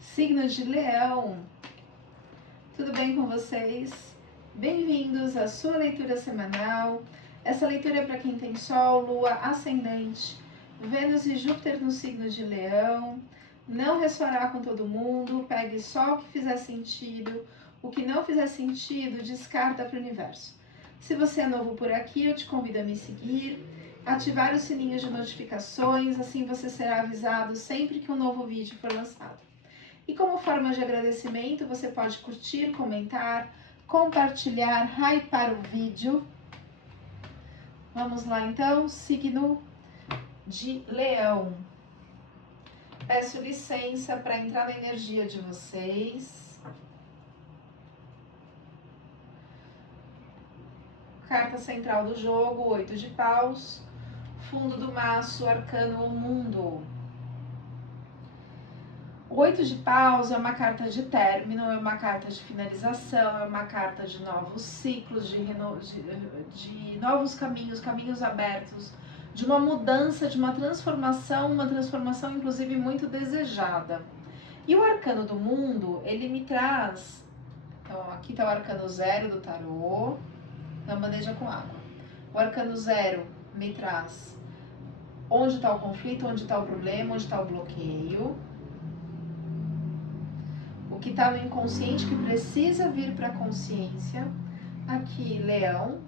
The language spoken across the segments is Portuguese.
Signo de Leão, tudo bem com vocês? Bem-vindos à sua leitura semanal. Essa leitura é para quem tem Sol, Lua, Ascendente, Vênus e Júpiter no signo de Leão. Não ressoará com todo mundo, pegue só o que fizer sentido. O que não fizer sentido, descarta para o universo. Se você é novo por aqui, eu te convido a me seguir, ativar os sininhos de notificações, assim você será avisado sempre que um novo vídeo for lançado. E como forma de agradecimento, você pode curtir, comentar, compartilhar, hypar o vídeo. Vamos lá então, signo de Leão. Peço licença para entrar na energia de vocês. Carta central do jogo, 8 de paus. Fundo do maço, arcano, o mundo. O 8 de paus é uma carta de término, é uma carta de finalização, é uma carta de novos ciclos, de novos caminhos, caminhos abertos, de uma mudança, de uma transformação inclusive muito desejada. E o arcano do mundo, ele me traz, então aqui está o arcano 0 do tarô, na bandeja com água. O arcano 0 me traz onde está o conflito, onde está o problema, onde está o bloqueio. O que está no inconsciente que precisa vir para a consciência. Aqui, Leão,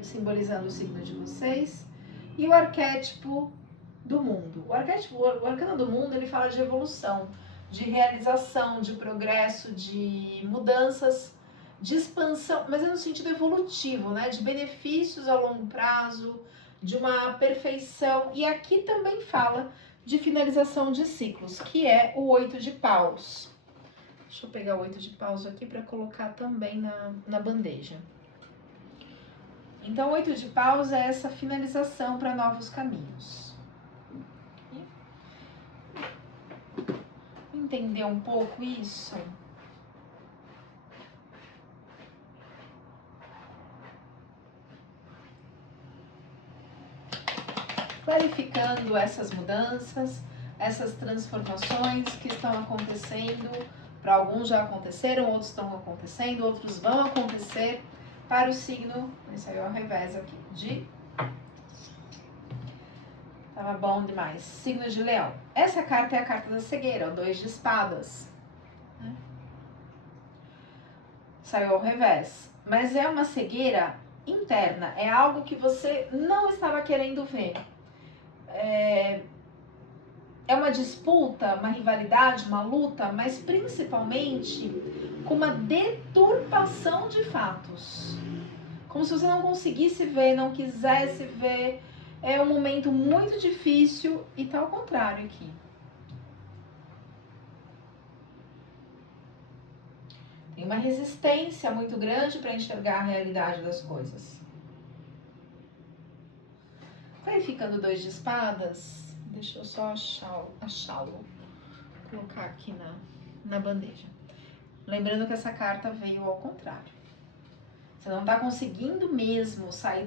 simbolizando o signo de vocês. E o arquétipo do mundo. O arcano do mundo, ele fala de evolução, de realização, de progresso, de mudanças, de expansão, mas é no sentido evolutivo, né? De benefícios a longo prazo, de uma perfeição. E aqui também fala de finalização de ciclos, que é o 8 de paus. Deixa eu pegar o 8 de paus aqui para colocar também na bandeja. Então, o 8 de paus é essa finalização para novos caminhos. Entender um pouco isso? Clarificando essas mudanças, essas transformações que estão acontecendo. Para alguns já aconteceram, outros estão acontecendo, outros vão acontecer para o signo, esse aí é o revés aqui, tava bom demais, signo de Leão. Essa carta é a carta da cegueira, o 2 de espadas. Saiu ao revés, mas é uma cegueira interna, é algo que você não estava querendo ver. É uma disputa, uma rivalidade, uma luta, mas principalmente com uma deturpação de fatos. Como se você não conseguisse ver, não quisesse ver. É um momento muito difícil e tá ao contrário aqui. Tem uma resistência muito grande para enxergar a realidade das coisas. Clarificando o 2 de espadas. Deixa eu só achá-lo. Colocar aqui na bandeja. Lembrando que essa carta veio ao contrário. Você não está conseguindo mesmo sair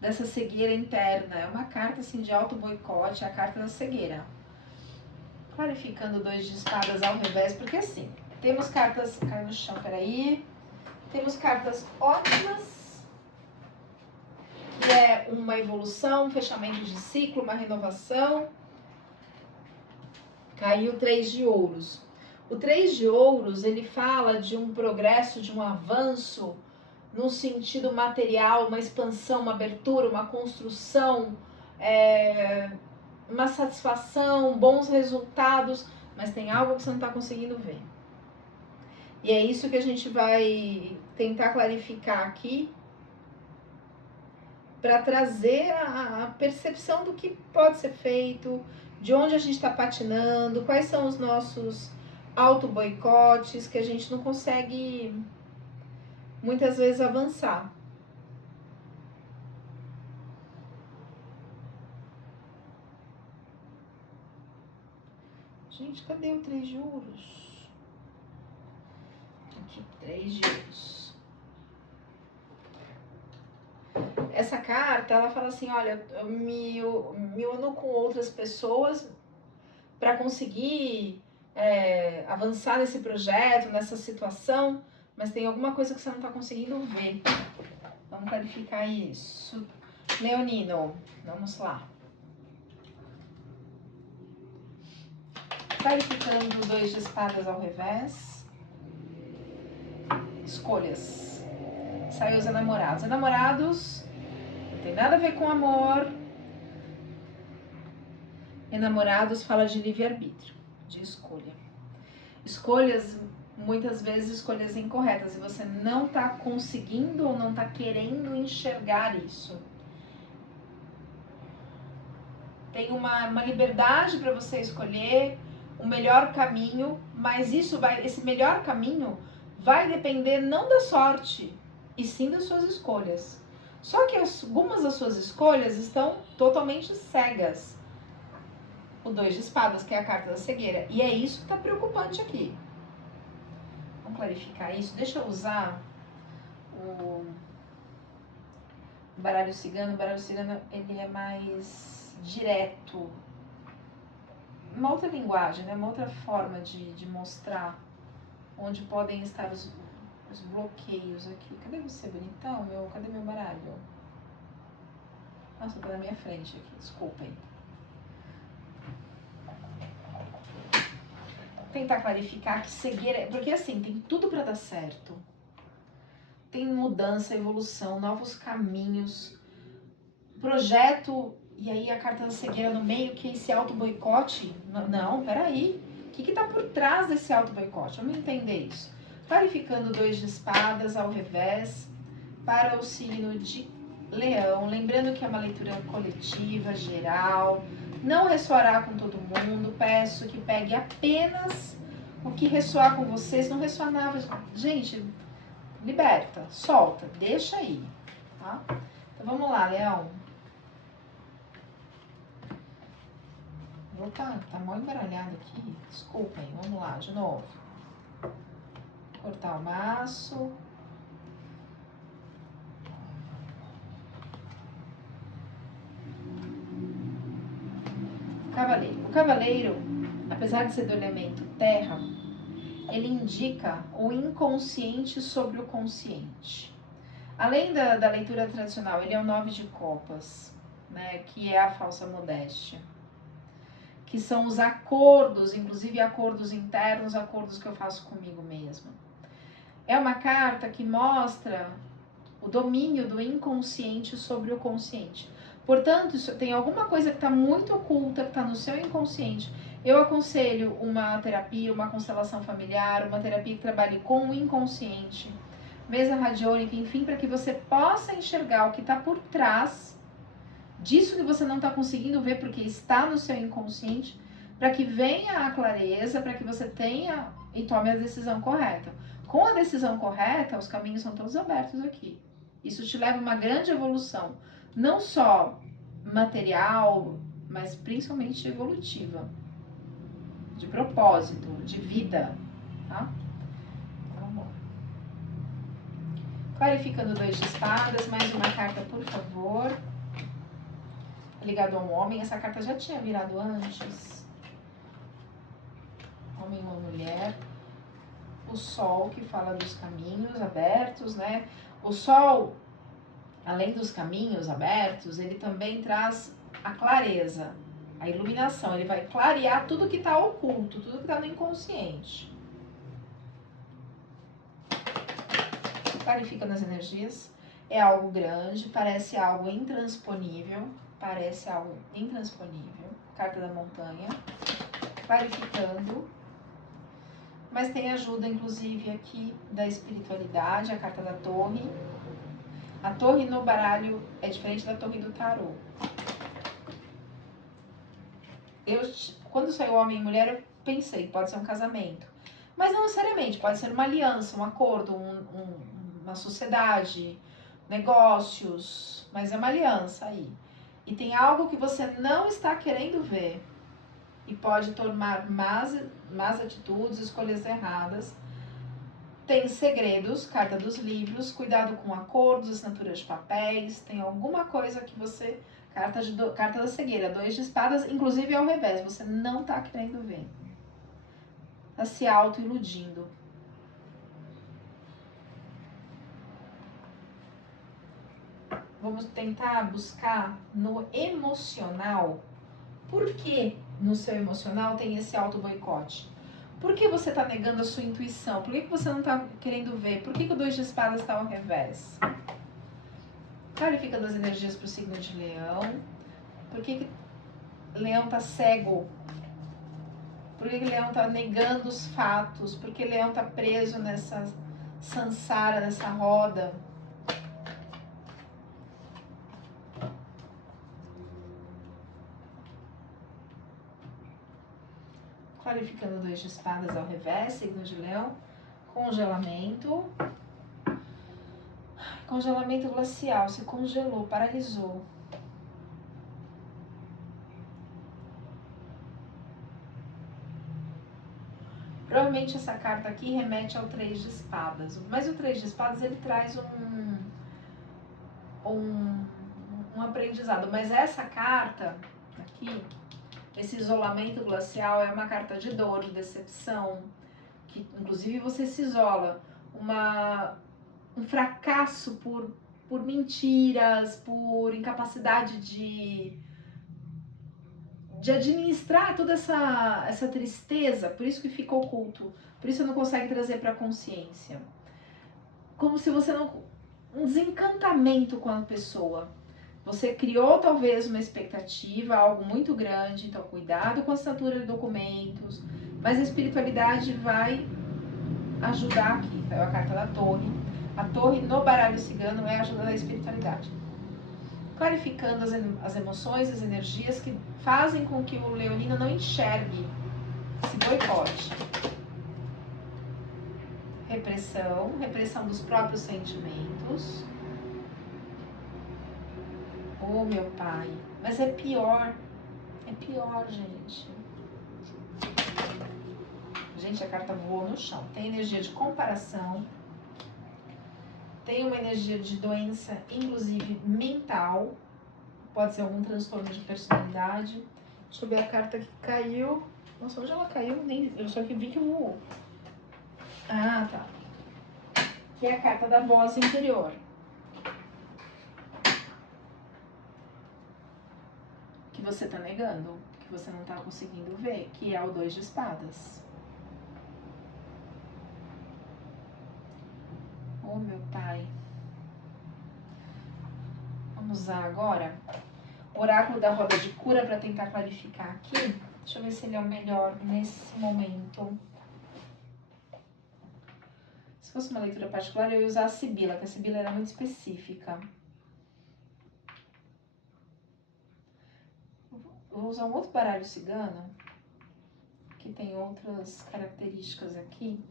dessa cegueira interna. É uma carta assim, de auto-boicote, é a carta da cegueira. Clarificando o 2 de espadas ao revés, porque assim, temos cartas... Caiu no chão, peraí. Temos cartas ótimas, que é uma evolução, um fechamento de ciclo, uma renovação. Caiu o 3 de ouros. O 3 de ouros, ele fala de um progresso, de um avanço, no sentido material, uma expansão, uma abertura, uma construção, uma satisfação, bons resultados, mas tem algo que você não está conseguindo ver. E é isso que a gente vai tentar clarificar aqui, para trazer a percepção do que pode ser feito, de onde a gente está patinando, quais são os nossos auto-boicotes, que a gente não consegue muitas vezes avançar. Gente, cadê o 3 de ouros? Aqui, 3 de ouros. Essa carta, ela fala assim, olha, eu me uno com outras pessoas para conseguir avançar nesse projeto, nessa situação, mas tem alguma coisa que você não está conseguindo ver. Vamos clarificar isso. Leonino, vamos lá. Clarificando o 2 de espadas ao revés. Escolhas. Saiu os enamorados. Enamorados não tem nada a ver com amor. Enamorados fala de livre-arbítrio, de escolha. Escolhas, muitas vezes escolhas incorretas, e você não está conseguindo ou não está querendo enxergar isso. Tem uma liberdade para você escolher o melhor caminho, mas esse melhor caminho vai depender não da sorte, e sim das suas escolhas. Só que algumas das suas escolhas estão totalmente cegas. O 2 de espadas, que é a carta da cegueira. E é isso que está preocupante aqui. Vamos clarificar isso. Deixa eu usar o baralho cigano. O baralho cigano, ele é mais direto. Uma outra linguagem, né? Uma outra forma de mostrar onde podem estar os bloqueios aqui. Cadê você, bonitão? Cadê meu baralho? Nossa, tá na minha frente aqui. Desculpem. Tentar clarificar que cegueira, porque assim, tem tudo para dar certo. Tem mudança, evolução, novos caminhos, projeto, e aí a carta da cegueira no meio, que é esse auto-boicote. Não, peraí. O que tá por trás desse auto-boicote? Vamos entender isso. Clarificando 2 de espadas ao revés para o signo de Leão. Lembrando que é uma leitura coletiva, geral. Não ressoará com todo mundo. Peço que pegue apenas o que ressoar com vocês. Não ressoar nada. Gente, liberta, solta, deixa aí. Tá? Então vamos lá, Leão. Tá mal embaralhado aqui. Desculpem, vamos lá, de novo. Cortar o maço. Cavaleiro. O cavaleiro, apesar de ser do elemento terra, ele indica o inconsciente sobre o consciente. Além da leitura tradicional, ele é o 9 de copas, né, que é a falsa modéstia. Que são os acordos, inclusive acordos internos, acordos que eu faço comigo mesma. É uma carta que mostra o domínio do inconsciente sobre o consciente. Portanto, isso tem alguma coisa que está muito oculta, que está no seu inconsciente. Eu aconselho uma terapia, uma constelação familiar, uma terapia que trabalhe com o inconsciente, mesa radiônica, enfim, para que você possa enxergar o que está por trás disso que você não está conseguindo ver porque está no seu inconsciente, para que venha a clareza, para que você tenha e tome a decisão correta. Com a decisão correta, os caminhos são todos abertos aqui. Isso te leva a uma grande evolução, não só material, mas principalmente evolutiva, de propósito, de vida, tá? Vamos lá. Clarificando 2 de espadas, mais uma carta, por favor. Ligado a um homem, essa carta já tinha virado antes. Homem ou mulher. O sol, que fala dos caminhos abertos, né? O sol, além dos caminhos abertos, ele também traz a clareza, a iluminação. Ele vai clarear tudo que está oculto, tudo que está no inconsciente. Clarifica nas energias. É algo grande, parece algo intransponível. Parece algo intransponível. Carta da montanha. Clarificando. Mas tem ajuda, inclusive, aqui da espiritualidade, a carta da torre. A torre no baralho é diferente da torre do tarô. Quando saiu homem e mulher, eu pensei que pode ser um casamento. Mas não necessariamente, pode ser uma aliança, um acordo, uma sociedade, negócios, mas é uma aliança aí. E tem algo que você não está querendo ver e pode tomar más atitudes, escolhas erradas. Tem segredos, carta dos livros, cuidado com acordos, assinaturas de papéis, tem alguma coisa que você... Carta da cegueira, 2 de espadas, inclusive ao revés, você não está querendo ver. Está se auto-iludindo. Vamos tentar buscar no emocional. Por que no seu emocional tem esse auto-boicote? Por que você está negando a sua intuição? Por que você não está querendo ver? Por que o 2 de espadas está ao revés? Clarificando as energias para o signo de Leão. Por que Leão está cego? Por que Leão está negando os fatos? Por que Leão está preso nessa sansara, nessa roda? Clarificando o 2 de espadas ao revés, signo de Leão. Congelamento. Congelamento glacial, se congelou, paralisou. Provavelmente essa carta aqui remete ao 3 de espadas. Mas o 3 de espadas ele traz um aprendizado. Mas essa carta aqui, esse isolamento glacial, é uma carta de dor, de decepção, que inclusive você se isola. Um fracasso por mentiras, por incapacidade de administrar toda essa tristeza, por isso que fica oculto, por isso você não consegue trazer para a consciência. Como se você não... um desencantamento com a pessoa. Você criou talvez uma expectativa, algo muito grande, então cuidado com a assinatura de documentos, mas a espiritualidade vai ajudar aqui, tá? É a carta da torre. A torre no baralho cigano é a ajuda da espiritualidade. Clarificando as emoções, as energias que fazem com que o leonino não enxergue esse boicote. Repressão dos próprios sentimentos. Oh, meu pai, mas é pior, gente. Gente, a carta voou no chão. Tem energia de comparação, tem uma energia de doença, inclusive mental, pode ser algum transtorno de personalidade. Deixa eu ver a carta que caiu. Nossa, onde ela caiu? Eu só que vi que voou. Ah, tá. Que é a carta da voz interior. Que você tá negando, que você não tá conseguindo ver, que é o 2 de espadas. Oh, meu pai. Vamos usar agora o oráculo da roda de cura para tentar clarificar aqui. Deixa eu ver se ele é o melhor nesse momento. Se fosse uma leitura particular, eu ia usar a Sibila, que a Sibila era muito específica. Eu vou usar um outro baralho cigano, que tem outras características aqui,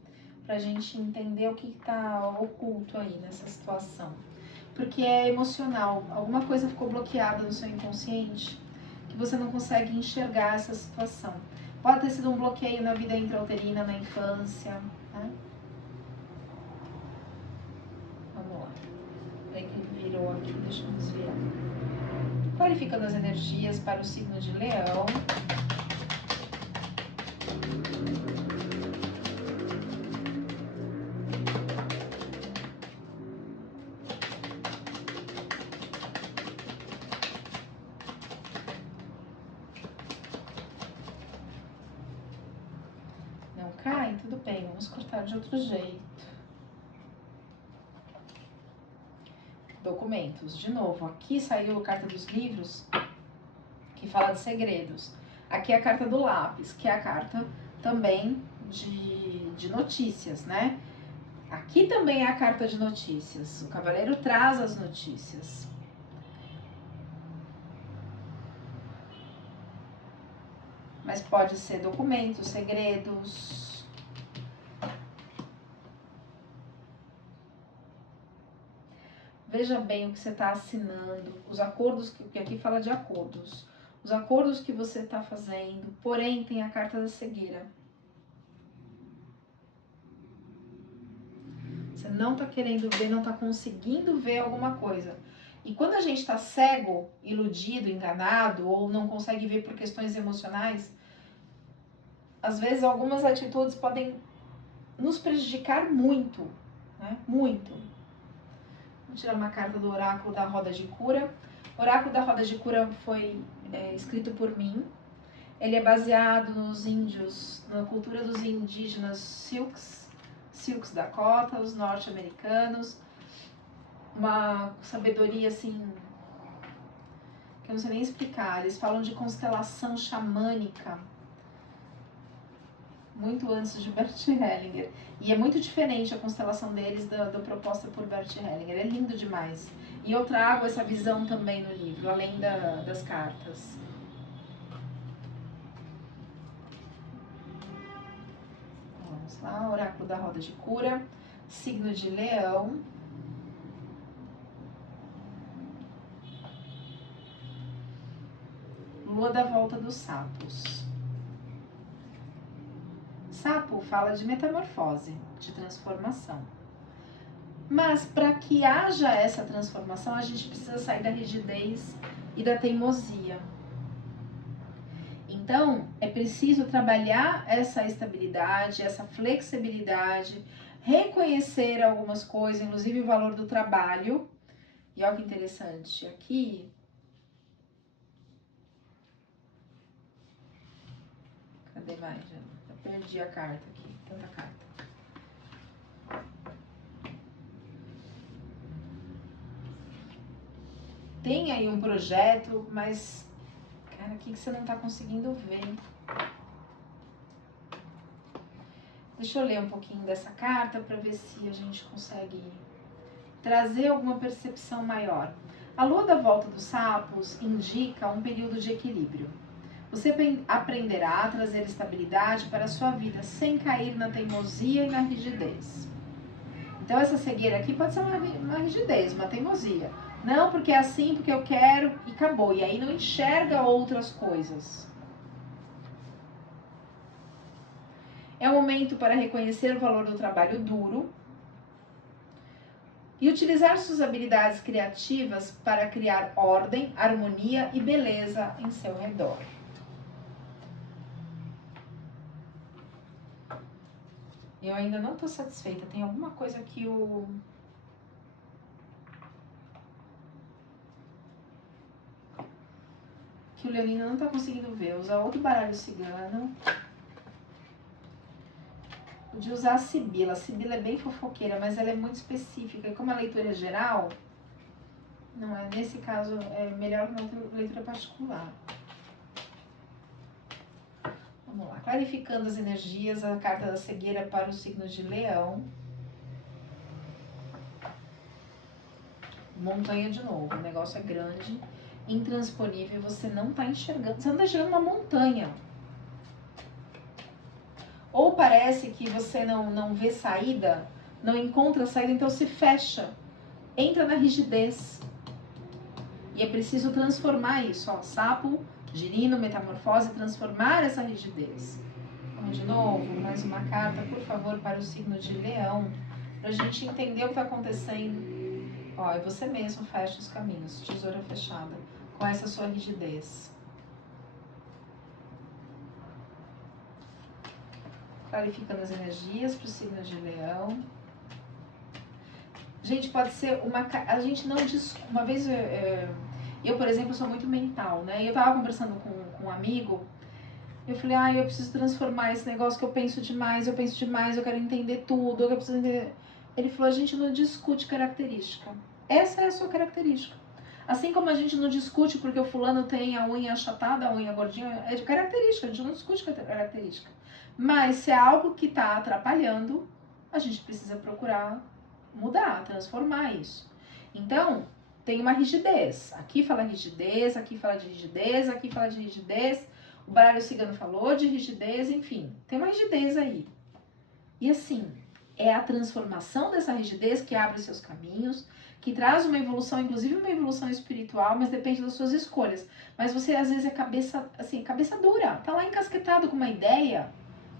pra gente entender o que está oculto aí nessa situação. Porque é emocional, alguma coisa ficou bloqueada no seu inconsciente, que você não consegue enxergar essa situação. Pode ter sido um bloqueio na vida intrauterina, na infância, né? Vamos lá. Peraí que ele virou aqui, deixa eu desviar. Qualificando as energias para o signo de Leão. Não cai? Tudo bem, vamos cortar de outro jeito. Documentos. De novo, aqui saiu a carta dos livros, que fala de segredos. Aqui é a carta do lápis, que é a carta também de notícias, né? Aqui também é a carta de notícias. O cavaleiro traz as notícias. Mas pode ser documentos, segredos. Veja bem o que você está assinando, os acordos, que aqui fala de acordos. Os acordos que você está fazendo, porém tem a carta da cegueira. Você não está querendo ver, não está conseguindo ver alguma coisa. E quando a gente está cego, iludido, enganado, ou não consegue ver por questões emocionais, às vezes algumas atitudes podem nos prejudicar muito, né? Muito. Vou tirar uma carta do Oráculo da Roda de Cura. O Oráculo da Roda de Cura foi escrito por mim. Ele é baseado nos índios, na cultura dos indígenas Sioux Dakota, os norte-americanos. Uma sabedoria assim, que eu não sei nem explicar. Eles falam de constelação xamânica, muito antes de Bert Hellinger. E é muito diferente a constelação deles da proposta por Bert Hellinger. É lindo demais. E eu trago essa visão também no livro, além das cartas. Vamos lá, Oráculo da Roda de Cura, signo de Leão. Lua da Volta dos Sapos. Sapo fala de metamorfose, de transformação. Mas para que haja essa transformação, a gente precisa sair da rigidez e da teimosia. Então, é preciso trabalhar essa estabilidade, essa flexibilidade, reconhecer algumas coisas, inclusive o valor do trabalho. E olha que interessante, aqui... Cadê mais, gente? Eu perdi a carta aqui, tanta carta. Tem aí um projeto, mas, cara, o que você não tá conseguindo ver? Deixa eu ler um pouquinho dessa carta para ver se a gente consegue trazer alguma percepção maior. A Lua da Volta dos Sapos indica um período de equilíbrio. Você aprenderá a trazer estabilidade para a sua vida sem cair na teimosia e na rigidez. Então essa cegueira aqui pode ser uma rigidez, uma teimosia. Não, porque é assim, porque eu quero e acabou. E aí não enxerga outras coisas. É um momento para reconhecer o valor do trabalho duro e utilizar suas habilidades criativas para criar ordem, harmonia e beleza em seu redor. Eu ainda não estou satisfeita. Tem alguma coisa que o Leonino não está conseguindo ver. Usar outro baralho cigano. De usar a Sibila. A Sibila é bem fofoqueira, mas ela é muito específica. E como a leitura é geral, não é, nesse caso é melhor uma leitura particular. Vamos lá. Clarificando as energias, a carta da cegueira para o signo de Leão. Montanha de novo. O negócio é grande, intransponível. Você não está enxergando. Você não está enxergando uma montanha. Ou parece que você não vê saída, não encontra saída, então se fecha, entra na rigidez. E é preciso transformar isso, ó, sapo, girino, metamorfose, transformar essa rigidez. Vamos de novo, mais uma carta, por favor, para o signo de Leão, para a gente entender o que está acontecendo. Ó, é você mesmo fecha os caminhos, tesoura fechada, com essa sua rigidez. Clarificando as energias para o signo de Leão. Gente, pode ser a gente não discute. Uma vez eu, por exemplo, sou muito mental, né? E eu tava conversando com um amigo. Eu falei, eu preciso transformar esse negócio que eu penso demais, eu quero entender tudo, eu preciso entender. Ele falou, a gente não discute característica. Essa é a sua característica. Assim como a gente não discute porque o fulano tem a unha achatada, a unha gordinha, é de característica, a gente não discute característica. Mas se é algo que está atrapalhando, a gente precisa procurar mudar, transformar isso. Então, tem uma rigidez. Aqui fala rigidez, aqui fala de rigidez, aqui fala de rigidez. O baralho cigano falou de rigidez, enfim. Tem uma rigidez aí. E assim, é a transformação dessa rigidez que abre seus caminhos, que traz uma evolução, inclusive uma evolução espiritual, mas depende das suas escolhas. Mas você, às vezes, é cabeça dura. Tá lá encasquetado com uma ideia,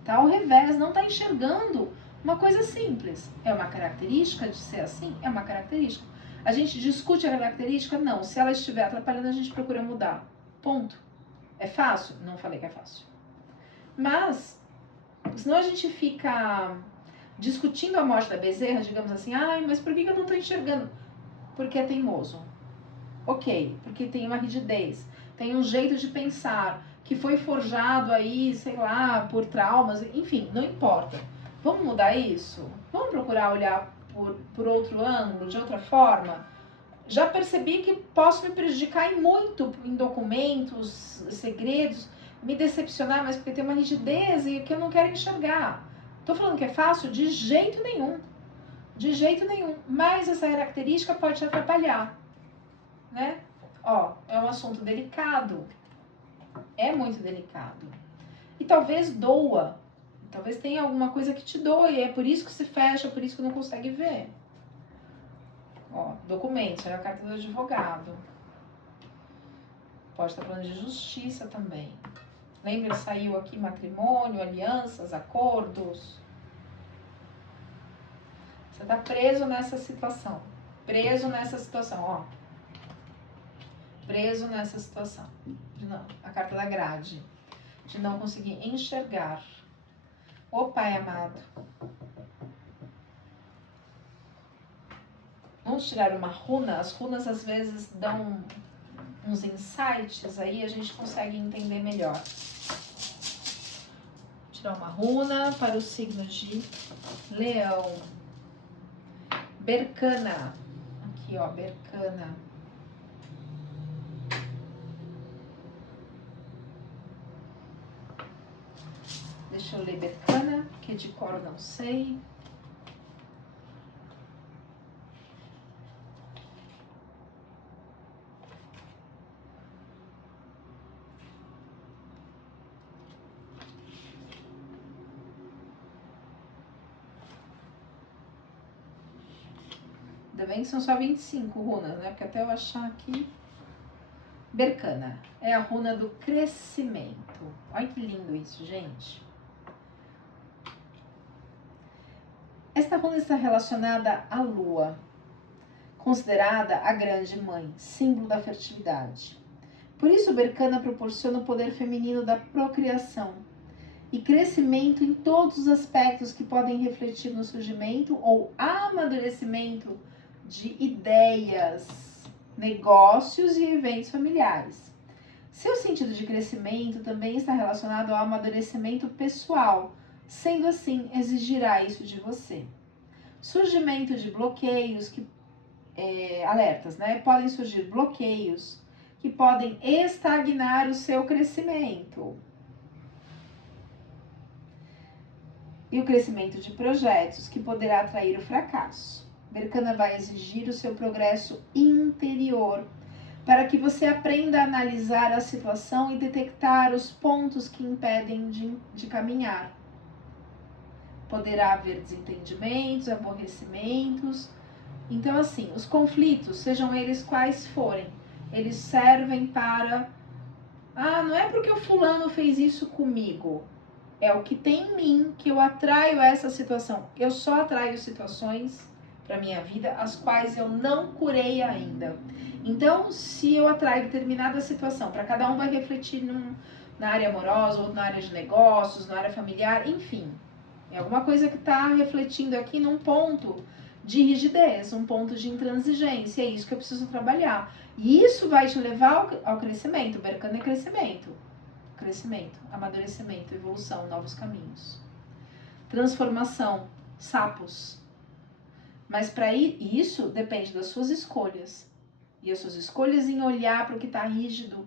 tá ao revés, não tá enxergando uma coisa simples. É uma característica de ser assim? É uma característica. A gente discute a característica? Não. Se ela estiver atrapalhando, a gente procura mudar. Ponto. É fácil? Não falei que é fácil. Mas Senão a gente fica discutindo a morte da bezerra, digamos assim, ai, mas por que eu não tô enxergando? Porque é teimoso. Ok, porque tem uma rigidez, tem um jeito de pensar que foi forjado aí, sei lá, por traumas, enfim, não importa. Vamos mudar isso? Vamos procurar olhar por outro ângulo, de outra forma? Já percebi que posso me prejudicar muito em documentos, segredos, me decepcionar, mas porque tem uma rigidez e que eu não quero enxergar. Tô falando que é fácil? De jeito nenhum. De jeito nenhum. Mas essa característica pode te atrapalhar, né? Ó, é um assunto delicado. É muito delicado. E talvez doa. Talvez tenha alguma coisa que te doe. É por isso que se fecha, por isso que não consegue ver. Ó, documentos, é a carta do advogado. Pode estar falando de justiça também. Lembra, saiu aqui matrimônio, alianças, acordos. Você está preso nessa situação. Preso nessa situação, ó. Preso nessa situação. A carta da grade. De não conseguir enxergar. Ô Pai amado. Vamos tirar uma runa. As runas às vezes dão uns insights aí, a gente consegue entender melhor. Tirar uma runa para o signo de Leão. Bercana. Aqui, ó, Bercana. Deixa eu ler Bercana, que de cor eu não sei. Ainda bem que são só 25 runas, né? Porque até eu achar aqui... Bercana é a runa do crescimento. Olha que lindo isso, gente. Esta runa está relacionada à lua, considerada a grande mãe, símbolo da fertilidade. Por isso, Bercana proporciona o poder feminino da procriação e crescimento em todos os aspectos que podem refletir no surgimento ou amadurecimento de ideias, negócios e eventos familiares. Seu sentido de crescimento também está relacionado ao amadurecimento pessoal, sendo assim, exigirá isso de você. Surgimento de bloqueios, alertas, né? Podem surgir bloqueios que podem estagnar o seu crescimento. E o crescimento de projetos, que poderá atrair o fracasso. Bercana vai exigir o seu progresso interior, para que você aprenda a analisar a situação e detectar os pontos que impedem de caminhar. Poderá haver desentendimentos, aborrecimentos. Então, assim, os conflitos, sejam eles quais forem, eles servem para... Ah, não é porque o fulano fez isso comigo. É o que tem em mim que eu atraio essa situação. Eu só atraio situações para minha vida as quais eu não curei ainda. Então, se eu atraio determinada situação, para cada um vai refletir na área amorosa, ou na área de negócios, na área familiar, enfim. É alguma coisa que está refletindo aqui num ponto de rigidez, um ponto de intransigência. É isso que eu preciso trabalhar. E isso vai te levar ao crescimento. Bercana é crescimento. Crescimento, amadurecimento, evolução, novos caminhos. Transformação, sapos. Mas para isso depende das suas escolhas. E as suas escolhas em olhar para o que está rígido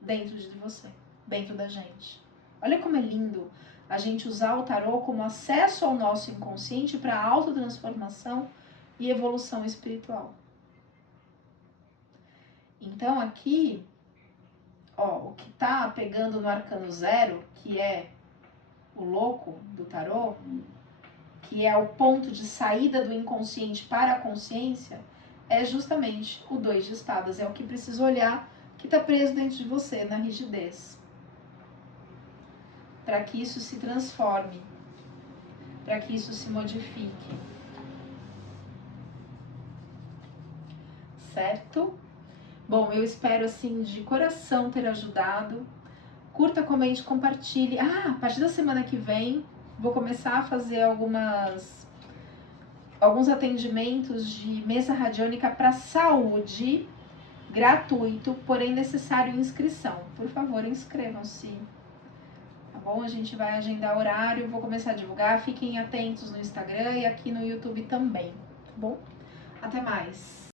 dentro de você, dentro da gente. Olha como é lindo a gente usar o tarô como acesso ao nosso inconsciente para autotransformação e evolução espiritual. Então aqui, ó, o que tá pegando no arcano 0, que é o louco do tarô, que é o ponto de saída do inconsciente para a consciência, é justamente o 2 de espadas. É o que precisa olhar, que está preso dentro de você, na rigidez. Para que isso se transforme, para que isso se modifique. Certo? Bom, eu espero assim de coração ter ajudado. Curta, comente, compartilhe. Ah, a partir da semana que vem Vou começar a fazer alguns atendimentos de mesa radiônica para saúde, gratuito, porém necessário inscrição. Por favor, inscrevam-se. Tá bom? A gente vai agendar horário, vou começar a divulgar. Fiquem atentos no Instagram e aqui no YouTube também, tá bom? Até mais!